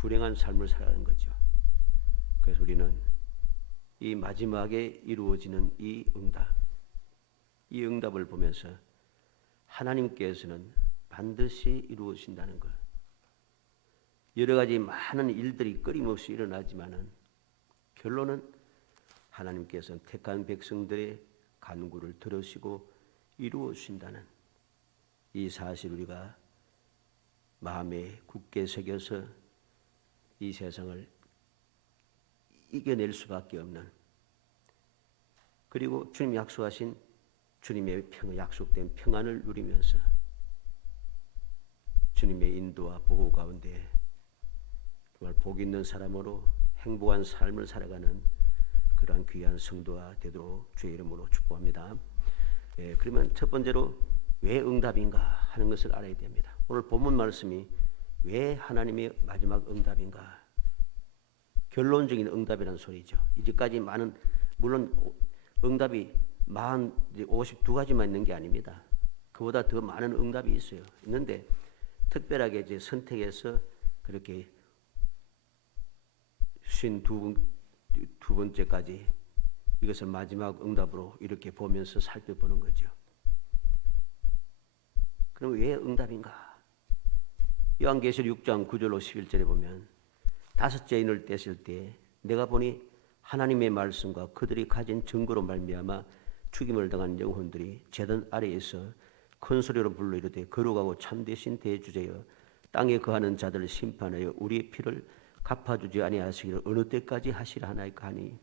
불행한 삶을 살아가는 거죠. 그래서 우리는 이 마지막에 이루어지는 이 응답을 보면서 하나님께서는 반드시 이루어진다는 것. 여러 가지 많은 일들이 끊임없이 일어나지만은 결론은 하나님께서는 택한 백성들의 간구를 들으시고 이루어 주신다는 이 사실 우리가 마음에 굳게 새겨서 이 세상을 이겨낼 수밖에 없는, 그리고 주님이 약속하신 주님의 약속된 평안을 누리면서 주님의 인도와 보호 가운데 정말 복 있는 사람으로 행복한 삶을 살아가는 그러한 귀한 성도가 되도록 주의 이름으로 축복합니다. 그러면 첫 번째로 왜 응답인가 하는 것을 알아야 됩니다. 오늘 본문 말씀이 왜 하나님의 마지막 응답인가? 결론적인 응답이라는 소리죠. 이제까지 많은, 물론 응답이 52가지만 있는 게 아닙니다. 그보다 더 많은 응답이 있어요. 있는데 특별하게 이제 선택해서 그렇게 52번째까지 이것을 마지막 응답으로 이렇게 보면서 살펴보는 거죠. 그럼 왜 응답인가? 요한계시록 6장 9절로 11절에 보면 다섯째 인을 떼실 때 내가 보니 하나님의 말씀과 그들이 가진 증거로 말미암아 죽임을 당한 영혼들이 제단 아래에서 큰 소리로 불러 이르되 거룩하고 참되신 대주제여 땅에 거하는 자들을 심판하여 우리의 피를 갚아주지 아니하시기를 어느 때까지 하시라 하나이까 하니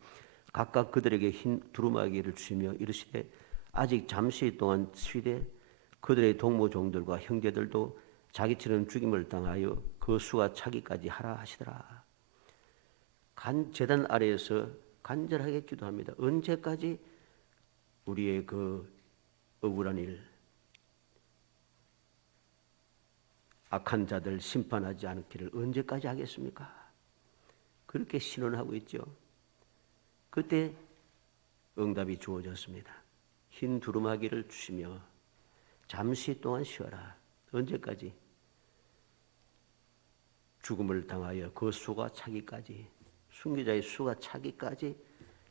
각각 그들에게 흰 두루마기를 주시며 이르시되 아직 잠시 동안 쉬되 그들의 동무 종들과 형제들도 자기처럼 죽임을 당하여 그 수가 차기까지 하라 하시더라. 제단 아래에서 간절하게 기도합니다. 언제까지 우리의 그 억울한 일, 악한 자들 심판하지 않기를 언제까지 하겠습니까? 그렇게 신원하고 있죠. 그때 응답이 주어졌습니다. 흰 두루마기를 주시며 잠시 동안 쉬어라. 언제까지? 죽음을 당하여 그 수가 차기까지, 순교자의 수가 차기까지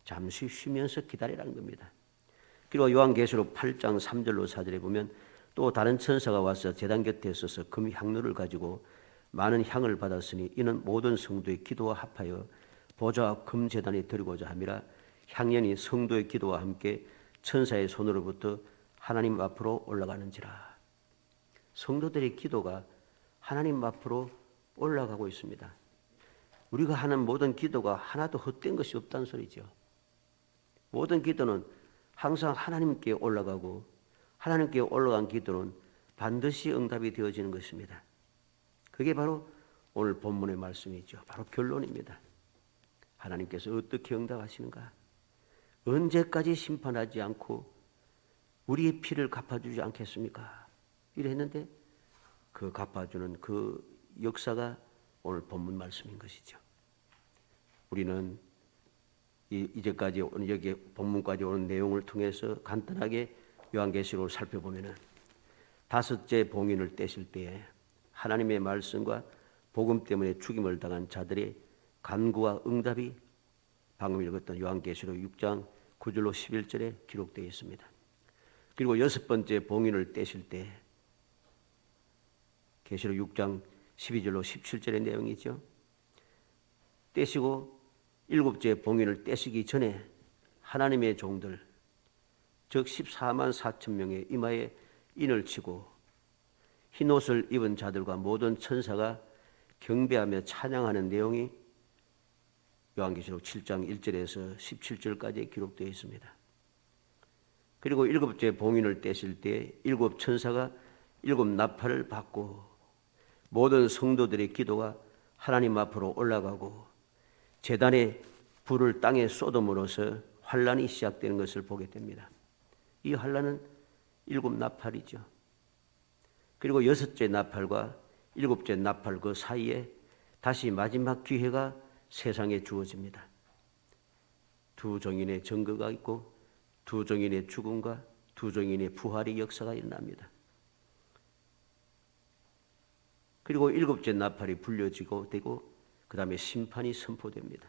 잠시 쉬면서 기다리라는 겁니다. 그리고 요한계시록 8장 3절로 4절에 보면 또 다른 천사가 와서 제단 곁에 서서 금 향로를 가지고 많은 향을 받았으니 이는 모든 성도의 기도와 합하여 보좌와 금 제단에 드리고자 함이라. 향연이 성도의 기도와 함께 천사의 손으로부터 하나님 앞으로 올라가는지라. 성도들의 기도가 하나님 앞으로 올라가고 있습니다. 우리가 하는 모든 기도가 하나도 헛된 것이 없다는 소리죠. 모든 기도는 항상 하나님께 올라가고 하나님께 올라간 기도는 반드시 응답이 되어지는 것입니다. 그게 바로 오늘 본문의 말씀이죠. 바로 결론입니다. 하나님께서 어떻게 응답하시는가? 언제까지 심판하지 않고 우리의 피를 갚아주지 않겠습니까? 이랬는데 그 갚아주는 그 역사가 오늘 본문 말씀인 것이죠. 우리는 이제까지 여기 본문까지 오는 내용을 통해서 간단하게 요한계시록을 살펴보면은 다섯째 봉인을 떼실 때에 하나님의 말씀과 복음 때문에 죽임을 당한 자들의 간구와 응답이 방금 읽었던 요한계시록 6장 9절로 11절에 기록되어 있습니다. 그리고 여섯 번째 봉인을 떼실 때 계시록 6장 12절로 17절의 내용이죠. 떼시고 일곱째 봉인을 떼시기 전에 하나님의 종들 즉 14만 4천 명의 이마에 인을 치고 흰옷을 입은 자들과 모든 천사가 경배하며 찬양하는 내용이 요한계시록 7장 1절에서 17절까지 기록되어 있습니다. 그리고 일곱째 봉인을 떼실 때 일곱 천사가 일곱 나팔을 받고 모든 성도들의 기도가 하나님 앞으로 올라가고 제단의 불을 땅에 쏟음으로써 환란이 시작되는 것을 보게 됩니다. 이 환란은 일곱 나팔이죠. 그리고 여섯째 나팔과 일곱째 나팔 그 사이에 다시 마지막 기회가 세상에 주어집니다. 두 종인의 증거가 있고 두 종인의 죽음과 두 종인의 부활의 역사가 일어납니다. 그리고 일곱째 나팔이 불려지고 되고 그 다음에 심판이 선포됩니다.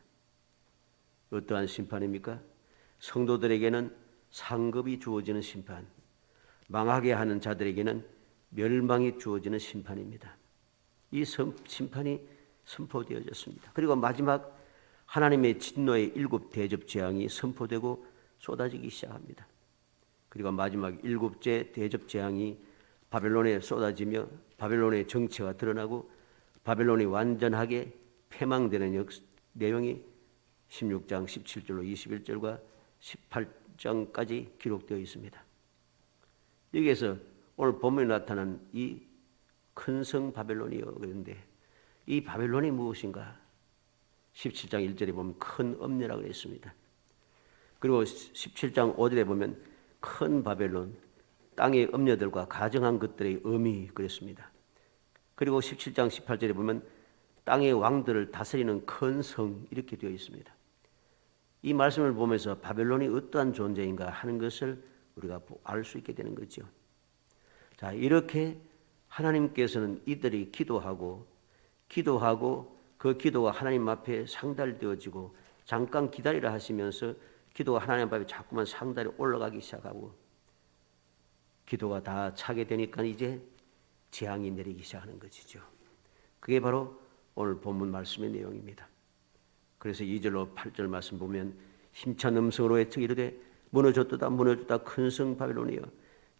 어떠한 심판입니까? 성도들에게는 상급이 주어지는 심판, 망하게 하는 자들에게는 멸망이 주어지는 심판입니다. 이 심판이 선포되어졌습니다. 그리고 마지막 하나님의 진노의 7 대접 재앙이 선포되고 쏟아지기 시작합니다. 그리고 마지막 7째 대접 재앙이 바벨론에 쏟아지며 바벨론의 정체가 드러나고 바벨론이 완전하게 패망되는 내용이 16장 17절로 21절과 18장까지 기록되어 있습니다. 여기에서 오늘 본문에 나타난 이 큰 성 바벨론이요 그런데 이 바벨론이 무엇인가? 17장 1절에 보면 큰 엄녀라고 했습니다. 그리고 17장 5절에 보면 큰 바벨론, 땅의 엄녀들과 가정한 것들의 의미 그랬습니다. 그리고 17장 18절에 보면 땅의 왕들을 다스리는 큰 성 이렇게 되어 있습니다. 이 말씀을 보면서 바벨론이 어떠한 존재인가 하는 것을 우리가 알 수 있게 되는 거죠. 자, 이렇게 하나님께서는 이들이 기도하고 그 기도가 하나님 앞에 상달되어지고 잠깐 기다리라 하시면서 기도가 하나님 앞에 자꾸만 상달이 올라가기 시작하고 기도가 다 차게 되니까 이제 재앙이 내리기 시작하는 것이죠. 그게 바로 오늘 본문 말씀의 내용입니다. 그래서 2절로 8절 말씀 보면 힘찬 음성으로 외쳐 이르되 무너졌도다 무너졌다 큰 성 바벨론이여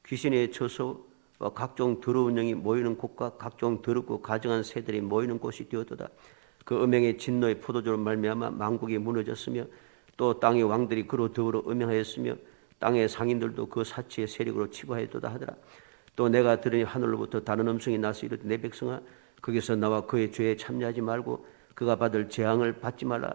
귀신의 처소와 각종 더러운 영이 모이는 곳과 각종 더럽고 가증한 새들이 모이는 곳이 되었도다. 그 음행의 진노의 포도주로 말미암아 만국이 무너졌으며 또 땅의 왕들이 그로 더불어 음행하였으며 땅의 상인들도 그 사치의 세력으로 치부하였도다 하더라. 또 내가 들으니 하늘로부터 다른 음성이 나서 이르되 내 백성아 거기서 나와 그의 죄에 참여하지 말고 그가 받을 재앙을 받지 말라.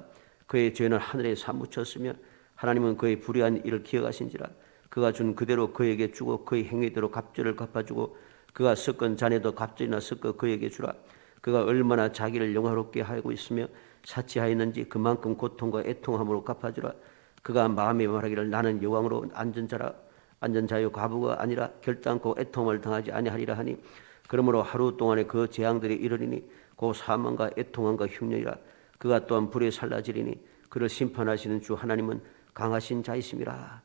그의 죄는 하늘에 사무쳤으며 하나님은 그의 불의한 일을 기억하신지라. 그가 준 그대로 그에게 주고 그의 행위대로 갑절을 갚아주고 그가 섞은 잔에도 갑절이나 섞어 그에게 주라. 그가 얼마나 자기를 영화롭게 하고 있으며 사치하였는지 그만큼 고통과 애통함으로 갚아주라. 그가 마음에 말하기를 나는 여왕으로 안전 자유 과부가 아니라 결단코 애통을 당하지 아니하리라 하니 그러므로 하루 동안에 그 재앙들이 이르리니 그 사망과 애통함과 흉년이라. 그가 또한 불에 살라지리니 그를 심판하시는 주 하나님은 강하신 자이심이라.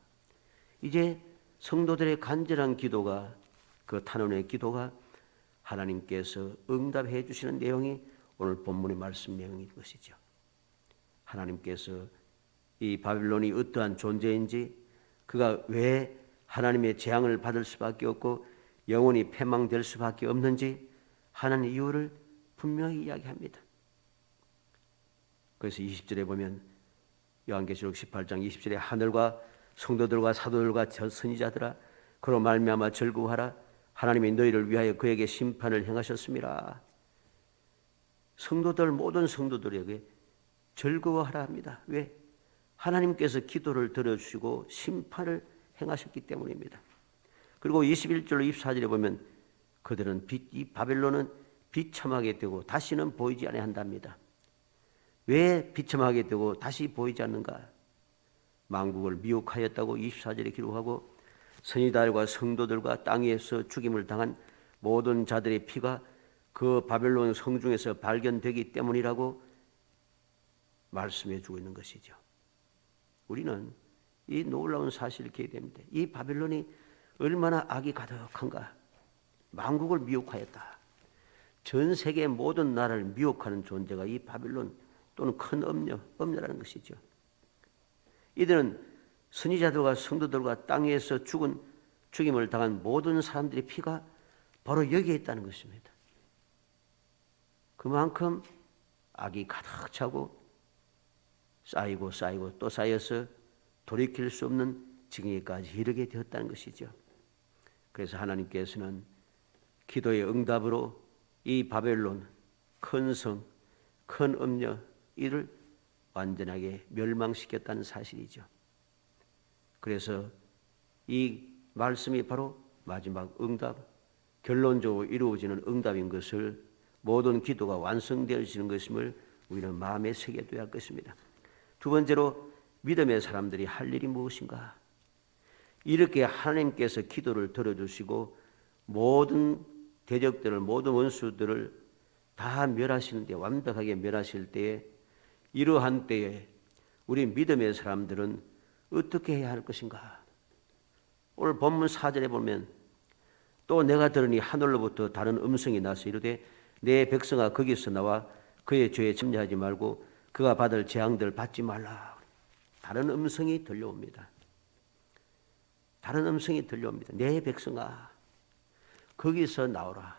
이제 성도들의 간절한 기도가 그 탄원의 기도가 하나님께서 응답해 주시는 내용이 오늘 본문의 말씀 내용인 것이죠. 하나님께서 이 바빌론이 어떠한 존재인지 그가 왜 하나님의 재앙을 받을 수밖에 없고 영원히 패망될 수밖에 없는지 하는 이유를 분명히 이야기합니다. 그래서 20절에 보면 요한계시록 18장 20절에 하늘과 성도들과 사도들과 선지자들아 그로 말미암아 즐거워하라. 하나님이 너희를 위하여 그에게 심판을 행하셨습니다. 성도들 모든 성도들에게 즐거워하라 합니다. 왜? 하나님께서 기도를 들어주시고 심판을 행하셨기 때문입니다. 그리고 21절로 24절에 보면 그들은 이 바벨론은 비참하게 되고 다시는 보이지 아니한답니다. 왜 비참하게 되고 다시 보이지 않는가? 만국을 미혹하였다고 24절에 기록하고 선지자들과 성도들과 땅에서 죽임을 당한 모든 자들의 피가 그 바벨론 성중에서 발견되기 때문이라고 말씀해 주고 있는 것이죠. 우리는 이 놀라운 사실을 기억해야 됩니다. 이 바벨론이 얼마나 악이 가득한가. 만국을 미혹하였다. 전 세계 모든 나라를 미혹하는 존재가 이 바벨론 또는 큰 엄녀라는 것이죠. 이들은 선지자들과 성도들과 땅에서 죽임을 당한 모든 사람들의 피가 바로 여기에 있다는 것입니다. 그만큼 악이 가득 차고 쌓이고 또 쌓여서 돌이킬 수 없는 지경에까지 이르게 되었다는 것이죠. 그래서 하나님께서는 기도의 응답으로 이 바벨론 큰 성, 큰 엄녀 이를 완전하게 멸망시켰다는 사실이죠. 그래서 이 말씀이 바로 마지막 응답, 결론적으로 이루어지는 응답인 것을 모든 기도가 완성되어지는 것임을 우리는 마음에 새겨둬야 할 것입니다. 두 번째로 믿음의 사람들이 할 일이 무엇인가? 이렇게 하나님께서 기도를 들어주시고 모든 대적들을 모든 원수들을 다 멸하시는데, 완벽하게 멸하실 때에, 이러한 때에 우리 믿음의 사람들은 어떻게 해야 할 것인가? 오늘 본문 4절에 보면 또 내가 들으니 하늘로부터 다른 음성이 나서 이르되 내 백성아 거기서 나와 그의 죄에 참여하지 말고 그가 받을 재앙들 받지 말라. 다른 음성이 들려옵니다. 다른 음성이 들려옵니다. 내 백성아 거기서 나오라.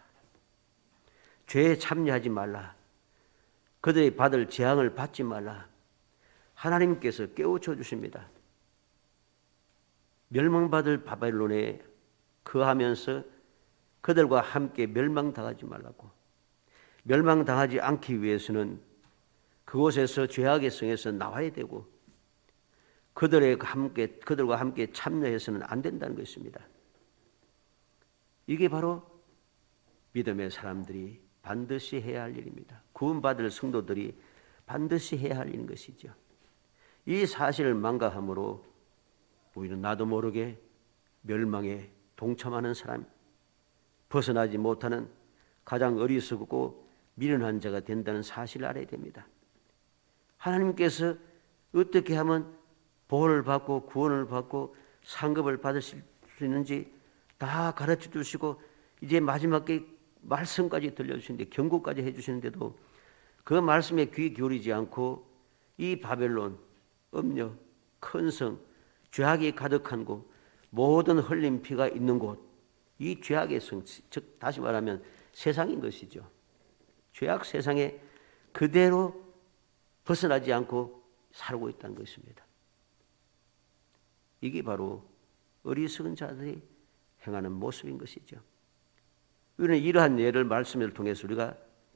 죄에 참여하지 말라. 그들이 받을 재앙을 받지 말라. 하나님께서 깨우쳐 주십니다. 멸망받을 바벨론에 거하면서 그들과 함께 멸망당하지 말라고. 멸망당하지 않기 위해서는 그곳에서 죄악의 성에서 나와야 되고 그들과 함께 참여해서는 안 된다는 것입니다. 이게 바로 믿음의 사람들이 반드시 해야 할 일입니다. 구원받을 성도들이 반드시 해야 할 일인 것이죠. 이 사실을 망각함으로 우리는 나도 모르게 멸망에 동참하는 사람, 벗어나지 못하는 가장 어리석고 미련한 자가 된다는 사실을 알아야 됩니다. 하나님께서 어떻게 하면 보호를 받고 구원을 받고 상급을 받으실 수 있는지 다 가르쳐 주시고 이제 마지막에 말씀까지 들려주시는데 경고까지 해주시는데도 그 말씀에 귀 기울이지 않고 이 바벨론, 음녀, 큰 성, 죄악이 가득한 곳, 모든 흘린 피가 있는 곳, 이 죄악의 성, 즉 다시 말하면 세상인 것이죠. 죄악 세상에 그대로 벗어나지 않고 살고 있다는 것입니다. 이게 바로 어리석은 자들이 행하는 모습인 것이죠. 우리는 이러한 예를 말씀을 통해서 우리가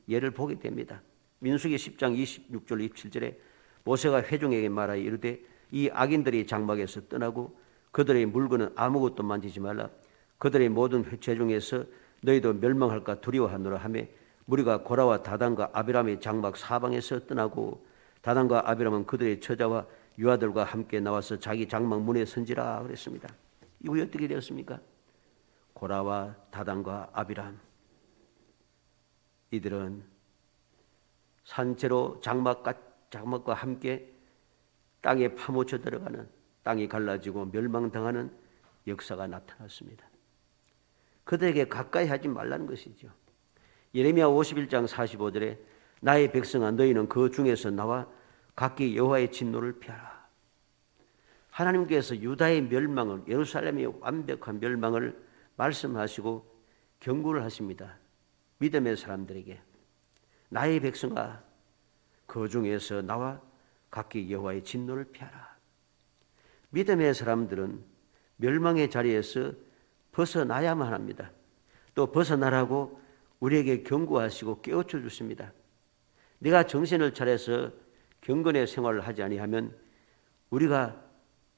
예를 보게 됩니다. 민수기 10장 26절 27절에 모세가 회중에게 말하여 이르되 이 악인들이 장막에서 떠나고 그들의 물건은 아무것도 만지지 말라. 그들의 모든 죄 중에서 너희도 멸망할까 두려워하노라 하며 무리가 고라와 다단과 아비람의 장막 사방에서 떠나고 다단과 아비람은 그들의 처자와 유아들과 함께 나와서 자기 장막 문에 선지라 그랬습니다. 이거 어떻게 되었습니까? 고라와 다단과 아비람 이들은 산채로 장막과 함께 땅에 파묻혀 들어가는, 땅이 갈라지고 멸망당하는 역사가 나타났습니다. 그들에게 가까이 하지 말라는 것이죠. 예레미야 51장 45절에 나의 백성아 너희는 그 중에서 나와 각기 여호와의 진노를 피하라. 하나님께서 유다의 멸망을, 예루살렘의 완벽한 멸망을 말씀하시고 경고를 하십니다. 믿음의 사람들에게 나의 백성아 그 중에서 나와 각기 여호와의 진노를 피하라. 믿음의 사람들은 멸망의 자리에서 벗어나야만 합니다. 또 벗어나라고 우리에게 경고하시고 깨우쳐 주십니다. 내가 정신을 차려서 경건의 생활을 하지 아니하면 우리가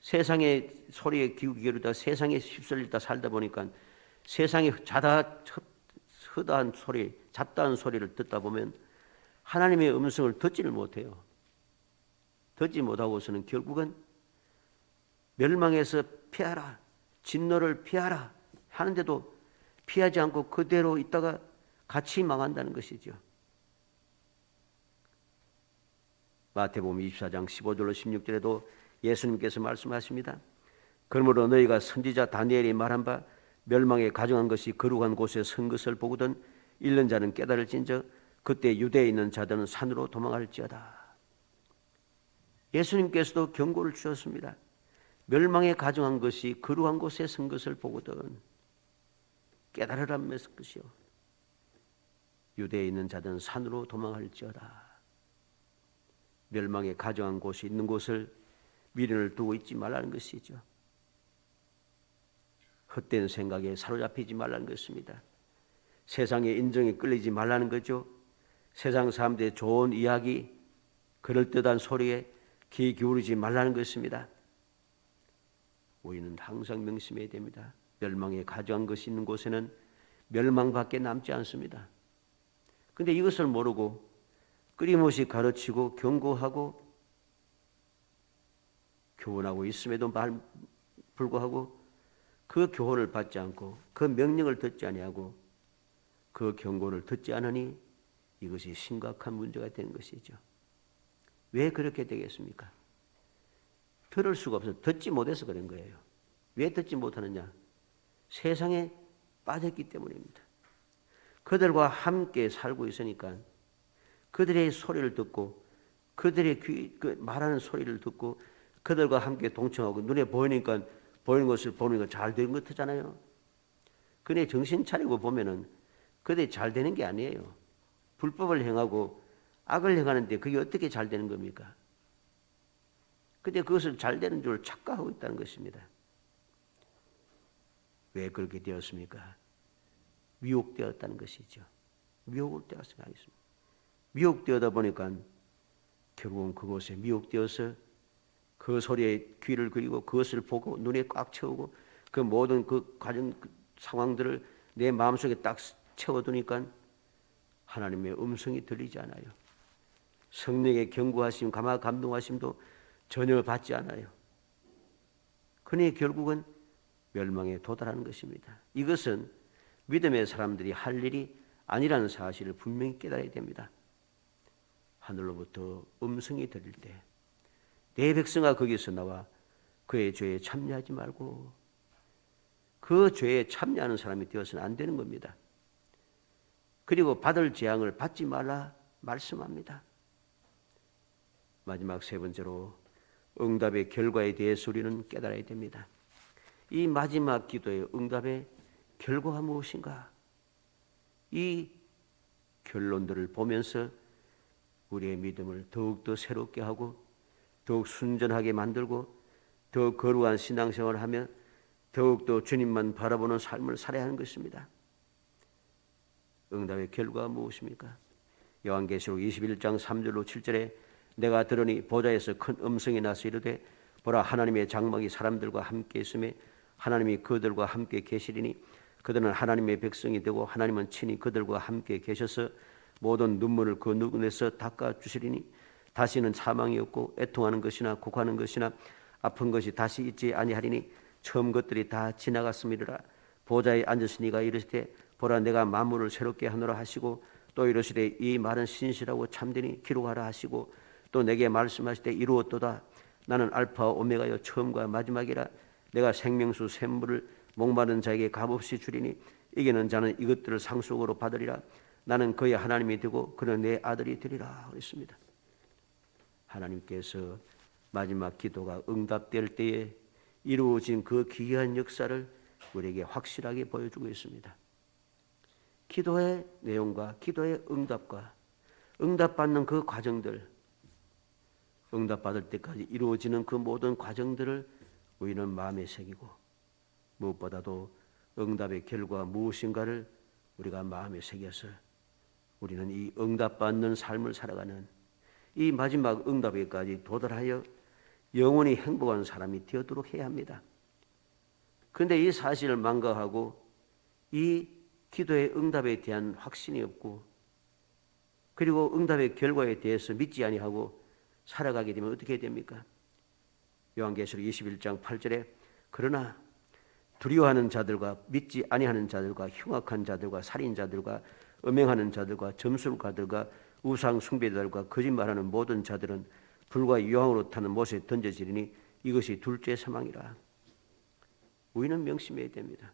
세상의 소리에 귀 기울이다 세상에 휩쓸리다 살다 보니까 세상에 허다한 소리, 잡다한 소리를 듣다 보면 하나님의 음성을 듣지를 못해요. 듣지 못하고서는 결국은 멸망에서 피하라, 진노를 피하라 하는데도 피하지 않고 그대로 있다가 같이 망한다는 것이죠. 마태복음 24장 15절로 16절에도 예수님께서 말씀하십니다. 그러므로 너희가 선지자 다니엘이 말한 바 멸망에 가정한 것이 거룩한 곳에 선 것을 보거든 읽는 자는 깨달을진저 그때 유대에 있는 자들은 산으로 도망할지어다. 예수님께서도 경고를 주셨습니다. 멸망에 가정한 것이 거룩한 곳에 선 것을 보거든 깨달으라는 것이요. 유대에 있는 자들은 산으로 도망할지어다. 멸망에 가정한 곳이 있는 곳을 미련을 두고 있지 말라는 것이죠. 헛된 생각에 사로잡히지 말라는 것입니다. 세상의 인정에 끌리지 말라는 거죠. 세상 사람들의 좋은 이야기, 그럴듯한 소리에 귀 기울이지 말라는 것입니다. 우리는 항상 명심해야 됩니다. 멸망에 가정한 것이 있는 곳에는 멸망밖에 남지 않습니다. 그런데 이것을 모르고 끊임없이 가르치고 경고하고 교훈하고 있음에도 불구하고 그 교훈을 받지 않고 그 명령을 듣지 아니하고 그 경고를 듣지 않으니 이것이 심각한 문제가 되는 것이죠. 왜 그렇게 되겠습니까? 들을 수가 없어서 듣지 못해서 그런 거예요. 왜 듣지 못하느냐? 세상에 빠졌기 때문입니다. 그들과 함께 살고 있으니까 그들의 소리를 듣고 그들의 말하는 소리를 듣고 그들과 함께 동청하고 눈에 보이니까 보이는 것을 보니까 잘 되는 것 같잖아요. 그네 정신 차리고 보면은 그들이 잘 되는 게 아니에요. 불법을 행하고 악을 행하는데 그게 어떻게 잘 되는 겁니까? 근데 그것을 잘 되는 줄 착각하고 있다는 것입니다. 왜 그렇게 되었습니까? 미혹되었다는 것이죠. 미혹을 되었다고 생각했습니다. 미혹되어다 보니까 결국은 그곳에 미혹되어서 그 소리에 귀를 그리고 그것을 보고 눈에 꽉 채우고 그 모든 그 과정 그 상황들을 내 마음속에 딱 채워두니까 하나님의 음성이 들리지 않아요. 성령의 경고하심, 감동하심도 전혀 받지 않아요. 그러니 결국은 멸망에 도달하는 것입니다. 이것은 믿음의 사람들이 할 일이 아니라는 사실을 분명히 깨달아야 됩니다. 하늘로부터 음성이 들릴 때 내 백성아 거기서 나와 그의 죄에 참여하지 말고 그 죄에 참여하는 사람이 되어서는 안 되는 겁니다. 그리고 받을 재앙을 받지 말라 말씀합니다. 마지막 세 번째로 응답의 결과에 대해서 우리는 깨달아야 됩니다. 이 마지막 기도의 응답의 결과가 무엇인가? 이 결론들을 보면서 우리의 믿음을 더욱더 새롭게 하고 더욱 순전하게 만들고 더 거룩한 신앙생활을 하며 더욱더 주님만 바라보는 삶을 살아야 하는 것입니다. 응답의 결과가 무엇입니까? 요한계시록 21장 3절로 7절에 내가 들으니 보좌에서 큰 음성이 나서 이르되 보라 하나님의 장막이 사람들과 함께 있음에 하나님이 그들과 함께 계시리니 그들은 하나님의 백성이 되고 하나님은 친히 그들과 함께 계셔서 모든 눈물을 그 눈에서 닦아주시리니 다시는 사망이 없고 애통하는 것이나 곡하는 것이나 아픈 것이 다시 있지 아니하리니 처음 것들이 다 지나갔음이라. 보좌에 앉으신 이가 이르시되 보라 내가 만물을 새롭게 하노라 하시고 또 이르시되 이 말은 신실하고 참되니 기록하라 하시고 또 내게 말씀하시되 이루었도다. 나는 알파와 오메가여 처음과 마지막이라. 내가 생명수 샘물을 목마른 자에게 값없이 주리니 이기는 자는 이것들을 상속으로 받으리라. 나는 그의 하나님이 되고 그는 내 아들이 되리라 그랬습니다. 하나님께서 마지막 기도가 응답될 때에 이루어진 그 기이한 역사를 우리에게 확실하게 보여주고 있습니다. 기도의 내용과 기도의 응답과 응답받는 그 과정들, 응답받을 때까지 이루어지는 그 모든 과정들을 우리는 마음에 새기고 무엇보다도 응답의 결과가 무엇인가를 우리가 마음에 새겨서 우리는 이 응답받는 삶을 살아가는 이 마지막 응답에까지 도달하여 영원히 행복한 사람이 되도록 해야 합니다. 그런데 이 사실을 망각하고 이 기도의 응답에 대한 확신이 없고 그리고 응답의 결과에 대해서 믿지 아니하고 살아가게 되면 어떻게 됩니까? 요한계시록 21장 8절에 그러나 두려워하는 자들과 믿지 아니하는 자들과 흉악한 자들과 살인자들과 음행하는 자들과 점술가들과 우상 숭배자들과 거짓말하는 모든 자들은 불과 유황으로 타는 못에 던져지리니 이것이 둘째 사망이라. 우리는 명심해야 됩니다.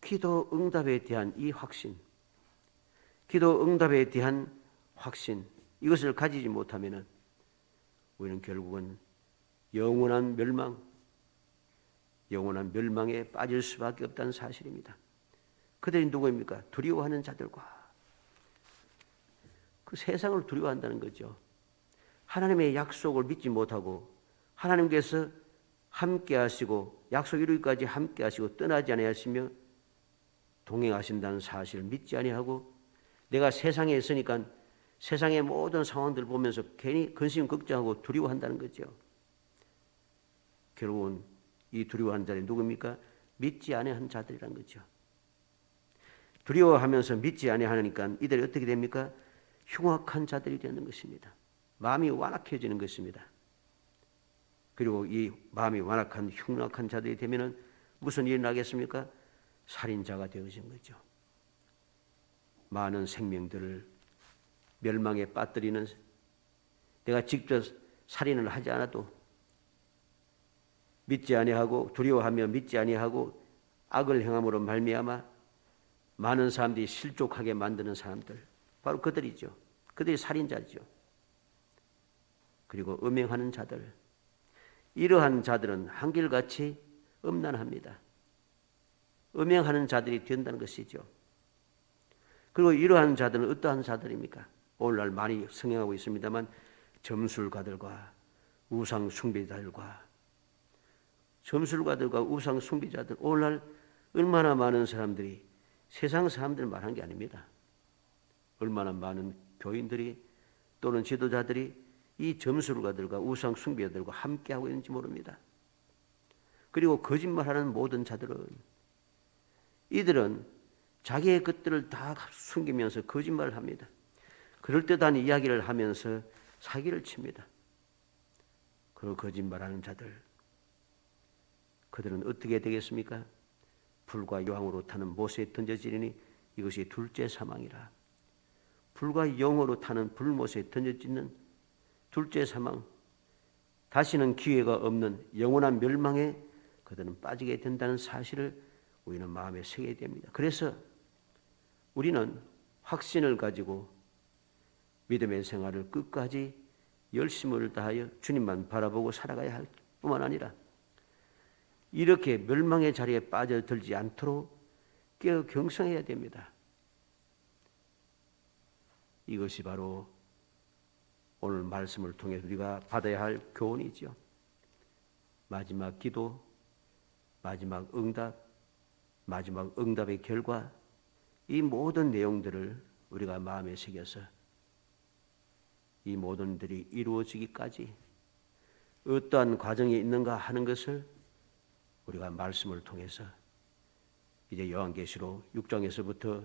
기도 응답에 대한 이 확신, 기도 응답에 대한 확신, 이것을 가지지 못하면 우리는 결국은 영원한 멸망에 빠질 수밖에 없다는 사실입니다. 그들이 누구입니까? 두려워하는 자들과 그 세상을 두려워한다는 거죠. 하나님의 약속을 믿지 못하고 하나님께서 함께 하시고 약속 이루기까지 함께 하시고 떠나지 아니하시며 동행하신다는 사실을 믿지 아니하고 내가 세상에 있으니까 세상의 모든 상황들을 보면서 괜히 근심 걱정하고 두려워한다는 거죠. 결국은 이 두려워하는 자들이 누굽니까? 믿지 아니하는 자들이라는 거죠. 두려워하면서 믿지 아니하니까 이들이 어떻게 됩니까? 흉악한 자들이 되는 것입니다. 마음이 완악해지는 것입니다. 그리고 이 마음이 완악한 흉악한 자들이 되면은 무슨 일이 나겠습니까? 살인자가 되어진 거죠. 많은 생명들을 멸망에 빠뜨리는, 내가 직접 살인을 하지 않아도 믿지 아니하고 두려워하며 믿지 아니하고 악을 행함으로 말미암아 많은 사람들이 실족하게 만드는 사람들, 바로 그들이죠. 그들이 살인자죠. 그리고 음행하는 자들, 이러한 자들은 한결같이 음란합니다. 음행하는 자들이 된다는 것이죠. 그리고 이러한 자들은 어떠한 자들입니까? 오늘날 많이 성행하고 있습니다만 점술가들과 우상 숭배자들과 우상 숭배자들, 오늘날 얼마나 많은 사람들이, 세상 사람들 말한 게 아닙니다. 얼마나 많은 교인들이 또는 지도자들이 이 점술가들과 우상 숭배자들과 함께하고 있는지 모릅니다. 그리고 거짓말하는 모든 자들은, 이들은 자기의 것들을 다 숨기면서 거짓말을 합니다. 그럴듯한 이야기를 하면서 사기를 칩니다. 그리고 거짓말하는 자들, 그들은 어떻게 되겠습니까? 불과 영으로 타는 못에 던져지리니 이것이 둘째 사망이라. 불과 영으로 타는 불못에 던져지는 둘째 사망, 다시는 기회가 없는 영원한 멸망에 그들은 빠지게 된다는 사실을 우리는 마음에 새겨야 됩니다. 그래서 우리는 확신을 가지고 믿음의 생활을 끝까지 열심을 다하여 주님만 바라보고 살아가야 할 뿐만 아니라 이렇게 멸망의 자리에 빠져들지 않도록 깨어 경성해야 됩니다. 이것이 바로 오늘 말씀을 통해 우리가 받아야 할 교훈이죠. 마지막 기도, 마지막 응답, 마지막 응답의 결과, 이 모든 내용들을 우리가 마음에 새겨서 이 모든 들이 이루어지기까지 어떠한 과정이 있는가 하는 것을 우리가 말씀을 통해서 이제 요한계시록 6장에서부터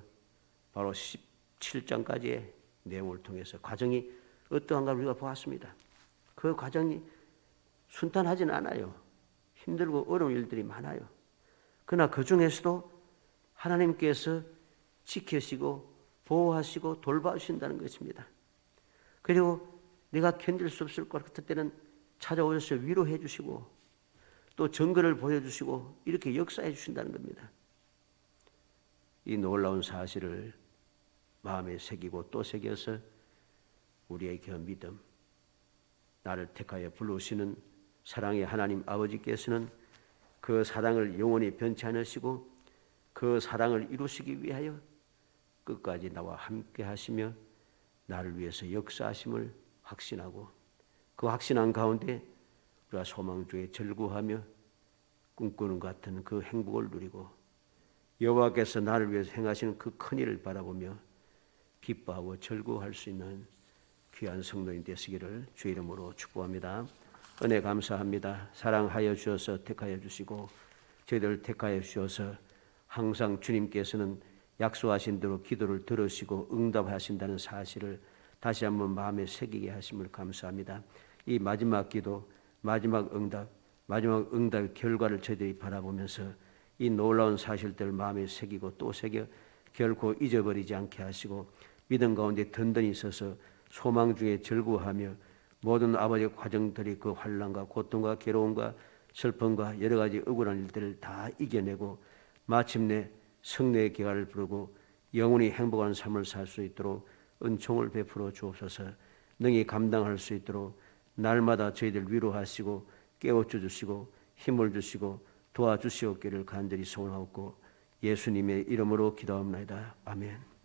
바로 17장까지의 내용을 통해서 과정이 어떠한가 우리가 보았습니다. 그 과정이 순탄하지는 않아요. 힘들고 어려운 일들이 많아요. 그러나 그 중에서도 하나님께서 지키시고 보호하시고 돌봐주신다는 것입니다. 그리고 내가 견딜 수 없을 것 같을 때는 찾아오셔서 위로해 주시고 또 증거를 보여주시고 이렇게 역사해 주신다는 겁니다. 이 놀라운 사실을 마음에 새기고 또 새겨서 우리의 그 믿음, 나를 택하여 부르시는 사랑의 하나님 아버지께서는 그 사랑을 영원히 변치 않으시고 그 사랑을 이루시기 위하여 끝까지 나와 함께 하시며 나를 위해서 역사하심을 확신하고 그 확신한 가운데 우리가 소망 중에 절구하며 꿈꾸는 것 같은 그 행복을 누리고 여호와께서 나를 위해서 행하시는 그 큰일을 바라보며 기뻐하고 절구할 수 있는 귀한 성도인 되시기를 주의 이름으로 축복합니다. 은혜 감사합니다. 사랑하여 주셔서 택하여 주시고 저희들을 택하여 주셔서 항상 주님께서는 약속하신 대로 기도를 들으시고 응답하신다는 사실을 다시 한번 마음에 새기게 하심을 감사합니다. 이 마지막 기도, 마지막 응답의 결과를 저희들이 바라보면서 이 놀라운 사실들을 마음에 새기고 또 새겨 결코 잊어버리지 않게 하시고 믿음 가운데 든든히 있어서 소망 중에 절구하며 모든 아버지의 과정들이 그 환난과 고통과 괴로움과 슬픔과 여러 가지 억울한 일들을 다 이겨내고 마침내 성례의 기가를 부르고 영원히 행복한 삶을 살 수 있도록 은총을 베풀어 주옵소서. 능히 감당할 수 있도록 날마다 저희들 위로하시고 깨워줘 주시고 힘을 주시고 도와주시옵기를 간절히 소원하옵고 예수님의 이름으로 기도합니다. 아멘.